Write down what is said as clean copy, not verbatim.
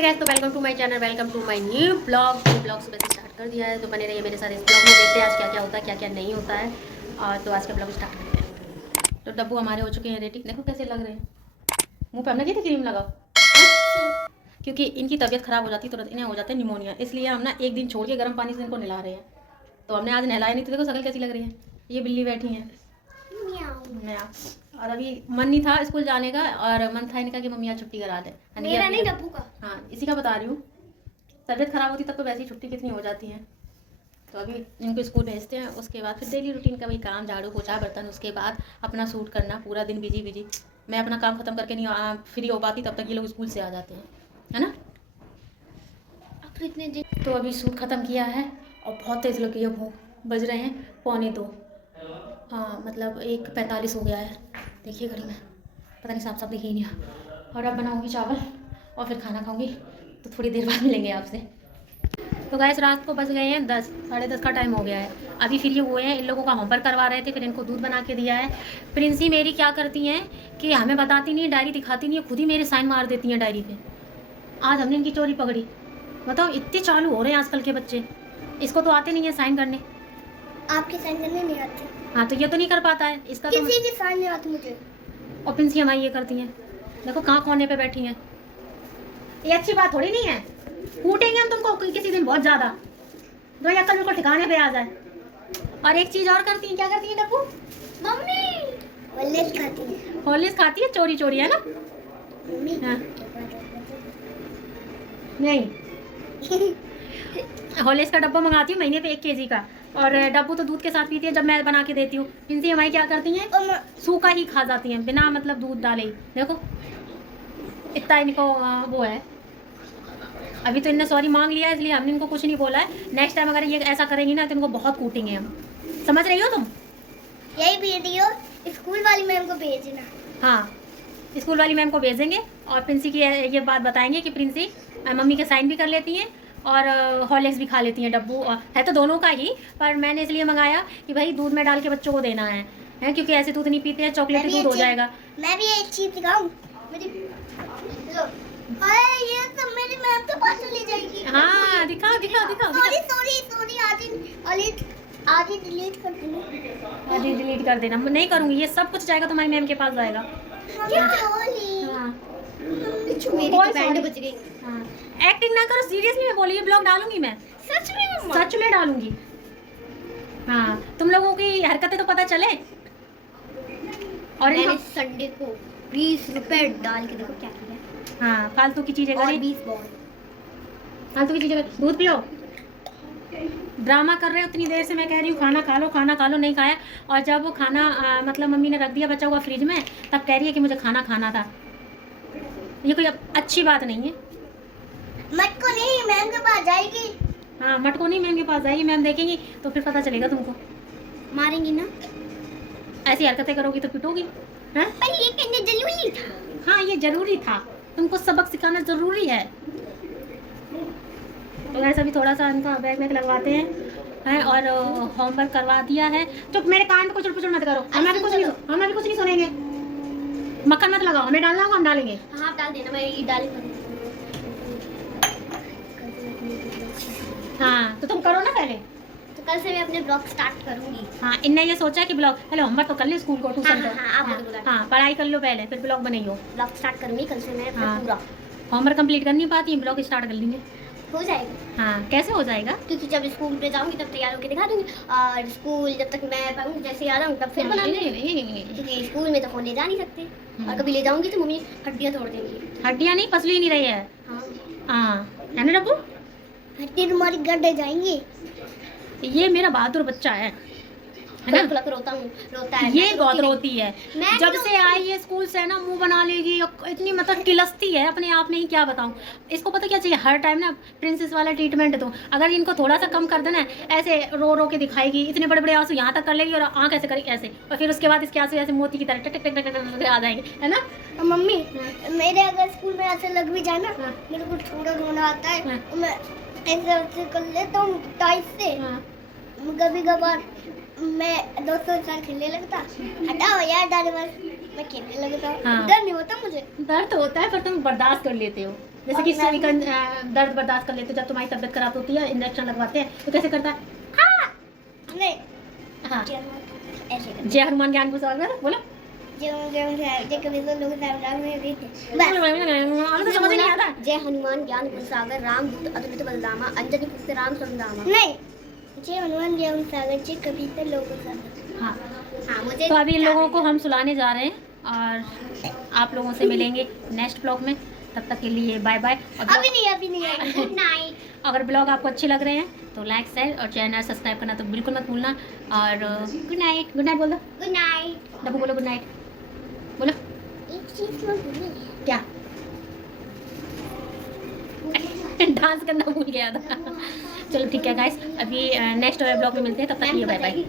हे guys, तो welcome to my channel, welcome to my new blog. Blog सुबह से start कर दिया है, तो बने रहिए मेरे साथ इस ब्लॉग में। देखते हैं आज क्या क्या होता है, क्या क्या नहीं होता है। और तो आज का ब्लॉग स्टार्ट करते हैं। तो डब्बू हमारे हो चुके हैं रेडी। देखो कैसे लग रहे हैं। मुँह पे हमने की थी क्रीम लगाओ, क्योंकि इनकी तबीयत ख़राब हो जाती है, तुरंत इन्हें हो जाता है निमोनिया। इसलिए हम ना एक दिन छोड़ के गर्म पानी से इनको नहला रहे हैं। तो हमने आज नहलाया नहीं, तो देखो शक्ल कैसी लग रही है। ये बिल्ली बैठी है नया। और अभी मन नहीं था स्कूल जाने का, और मन था इनका कि मम्मी आज छुट्टी करा दे। मेरा नहीं, डब्बू का। हाँ, इसी का बता रही हूँ। तबीयत ख़राब होती तब तो वैसे ही छुट्टी कितनी हो जाती है। तो अभी इनको स्कूल भेजते हैं, उसके बाद फिर डेली रूटीन का वही काम, झाड़ू पोछा बर्तन, उसके बाद अपना सूट करना, पूरा दिन बिजी बिजी। मैं अपना काम ख़त्म करके नहीं फ्री हो पाती, तब तक ये लोग स्कूल से आ जाते हैं, है ना। अब इतने दिन तो अभी सूट ख़त्म किया है और बहुत तेज़ लगी है भूख। बज रहे हैं 1:45। हाँ, मतलब 1:45 हो गया है। देखिए घड़ी में, पता नहीं साफ साफ दिख ही नहीं रहा। और अब बनाऊँगी चावल और फिर खाना खाऊँगी। तो थोड़ी देर बाद मिलेंगे आपसे। तो गाइस, रात को बज गए हैं 10, 10:30 का टाइम हो गया है। अभी फिर ये हुए हैं, इन लोगों का होमवर्क करवा रहे थे, फिर इनको दूध बना के दिया है। प्रिंसी मेरी क्या करती हैं कि हमें बताती नहीं, डायरी दिखाती नहीं है, खुद ही मेरे साइन मार देती हैं डायरी पे। आज हमने इनकी चोरी पकड़ी। बताओ, इतने चालू हो रहे हैं आजकल के बच्चे। इसको तो आते नहीं है साइन करने। आपके साइन करने नहीं आते? हाँ, तो ये तो नहीं कर पाता है इसका। किसी के साइन नहीं आते मुझे। और प्रिंसी हमारी ये करती हैं। देखो कहाँ कोने पे बैठी हैं। ये अच्छी बात थोड़ी नहीं है। कूटेंगे हम तुमको किसी दिन बहुत ज़्यादा, जो ये अक्ल बिल्कुल ठिकाने पे आ जाए। और एक चीज़ और करती हैं। क्या करती हैं डब्बू? मम्मी हॉर्लिक्स खाती है। हॉर्लिक्स खाती है चोरी चोरी, है ना। मम्मी हाँ। नहीं, हॉर्लिक्स का डब्बा मंगाती हूँ महीने पे 1 kg का। और डब्बू तो दूध के साथ पीती है जब मैं बना के देती हूँ। प्रिंसी हमारी क्या करती हैं, सूखा ही खा जाती हैं बिना मतलब दूध डाले ही। देखो इतना इनको वो है। अभी तो इनने सॉरी मांग लिया है, इसलिए हमने इनको कुछ नहीं बोला है। नेक्स्ट टाइम अगर ये ऐसा करेंगी ना तो इनको बहुत कूटेंगे हम। समझ रही हो तुम? यही वीडियो स्कूल वाली मैम को भेजना। हाँ, स्कूल वाली मैम को भेजेंगे और प्रिंसी की ये बात बताएंगे कि प्रिंसी मम्मी के साइन भी कर लेती हैं और हॉर्लिक्स भी खा लेती हैं। डब्बू और है तो दोनों का ही, पर मैंने इसलिए मंगाया कि भाई दूध में डाल के बच्चों को देना है, क्योंकि ऐसे दूध नहीं पीते हैं, चॉकलेटी दूध हो जाएगा। मैं भी एक चीज दिखाऊं। ये सब मेरी मैम के पास चली जाएगी। हाँ, दिखाओ दिखाओ दिखाओ। सॉरी आधी डिलीट कर दूंगी। आधी डिलीट कर देना। नहीं करूँगी, ये सब कुछ जाएगा तुम्हारी मैम के पास जाएगा। हाँ, मेरी तो बैंड बज गई। हाँ, एक्टिंग ना करो, सीरियसली मैं बोली, ये ब्लॉग डालूंगी मैं। सच में मम्मा? सच में डालूंगी। हाँ, तुम लोगों की हरकतें तो पता चले। और मैंने संडे को 20 रुपए डाल के देखो क्या किया। हाँ, फालतू की चीजें और करी। 20 बॉल। फालतू की चीजें करी। दूध पियो। ड्रामा कर रहे हो उतनी देर से, मैं कह रही हूँ खाना खा लो खाना खा लो, नहीं खाया। और जब वो खाना मतलब मम्मी ने रख दिया बचा हुआ फ्रिज में, तब कह रही है कि मुझे खाना खाना था। ये कोई अच्छी बात नहीं है। मत को नहीं, मैम के पास जाएगी। हाँ, मट को नहीं, मैम के पास जाएगी। मैम देखेंगी तो फिर पता चलेगा तुमको। मारेंगी ना? ऐसी हरकतें करोगी तो पिटोगी। हाँ, पर ये कहने जरूरी था। हाँ, ये जरूरी था, तुमको सबक सिखाना जरूरी है। तो वैसे अभी थोड़ा सा इनका बैग वैग लगवाते हैं और होमवर्क करवा दिया है। तो मेरे कान में कुछ मत करो। हम अभी कुछ नहीं सुनेंगे। मक्खन मत लगाओ, हमें डालना होगा हम डालेंगे। हाँ, डाल देना, मैं ये डाल। हाँ, तो तुम करो ना पहले। तो कल से मैं अपने ब्लॉग स्टार्ट करूंगी। हाँ, इनने ये सोचा कि ब्लॉग पहले होमवर्क तो कर ले, स्कूल को ट्यूशन को। हाँ, हाँ, पढ़ाई कर लो पहले, फिर ब्लॉग बनाइयो। ब्लॉग स्टार्ट करूंगी कल से मैं अपना हाँ। पूरा। होमवर्क कंप्लीट कर नहीं पाती, ब्लॉग स्टार्ट कर लेंगे। हो जाएगा। हाँ, कैसे हो जाएगा? क्योंकि जब स्कूल पे जाऊंगी तब तैयार होकर दिखा दूंगी, और स्कूल जब तक मैं पढ़ूंगी जैसे आ जाऊंगी तब फिर बना लूंगी। क्योंकि स्कूल में तो फोन ले जा नहीं सकते, और कभी ले जाऊंगी तो मम्मी हड्डियां तोड़ देंगी। हड्डियाँ नहीं, पसली नहीं रही है। हाँ, हाँ, है ना डब्बू? हड्डी तुम्हारी गड्ढे जाएंगी। ये मेरा बहादुर बच्चा है ना। खुलक रोता है। ये बहुत रोती है। मैं जब से आई है स्कूल से ना, मुंह बना लेगी, इतनी मतलब किलसती है अपने आप में ही, क्या बताऊं। इसको पता क्या चाहिए, हर टाइम ना प्रिंसेस वाला ट्रीटमेंट दो। अगर इनको थोड़ा सा कम कर देना, ऐसे रो रो के दिखाएगी, इतने बड़े बड़े आंसू यहाँ तक कर लेगी और आँख ऐसे करेगी ऐसे, और फिर उसके बाद इसके आंसू ऐसे मोती की तरह टक टक टक टक आ जाएंगे, है ना। मम्मी मेरे अगर स्कूल में ऐसे लग भी जाए ना, मेरे को थोड़ा रोना आता है, मैं ऐसे कर लेता हूँ टाइप से। कभी कभार मैं दोस्तों के साथ खेलने लगता, हटाओ यार दादी, बस मैं खेलने लगता। हाँ। डर नहीं होता मुझे। दर्द होता है पर तुम बर्दाश्त कर लेते हो। जैसे कि सुई का दर्द बर्दाश्त कर लेते, जब तुम्हारी तबीयत खराब होती है इंजेक्शन लगवाते हैं तो कैसे करता है? नहीं हाँ, ऐसे कर जय हनुमान ज्ञान को सागर बोलो। जो कभी तो लोग राम में भी थे तो समझ नहीं आता। जय हनुमान ज्ञान गुण सागर राम दूत अतुलित बलधामा अंजनी पुत्र राम संग्रामा। नहीं, जय हनुमान ज्ञान सागर जी कभी तो लोग सागर। हाँ, हाँ मुझे तो अभी इन लोगों को हम सुलाने जा रहे हैं और आप लोगों से मिलेंगे नेक्स्ट ब्लॉग में। तब तक के लिए बाय बाय। अभी नहीं गुड नाइट। अगर ब्लॉग आपको अच्छे लग रहे हैं तो लाइक शेयर और चैनल सब्सक्राइब करना तो बिल्कुल मत भूलना। और गुड नाइट बोल दो। Good night. डब्बू बोलो गुड नाइट बोलो। एक चीज मैं भूल गई। क्या? डांस करना भूल गया था। चलो ठीक है गाइस, अभी नेक्स्ट ब्लॉग में मिलते हैं, तब तक के लिए बाय बाय।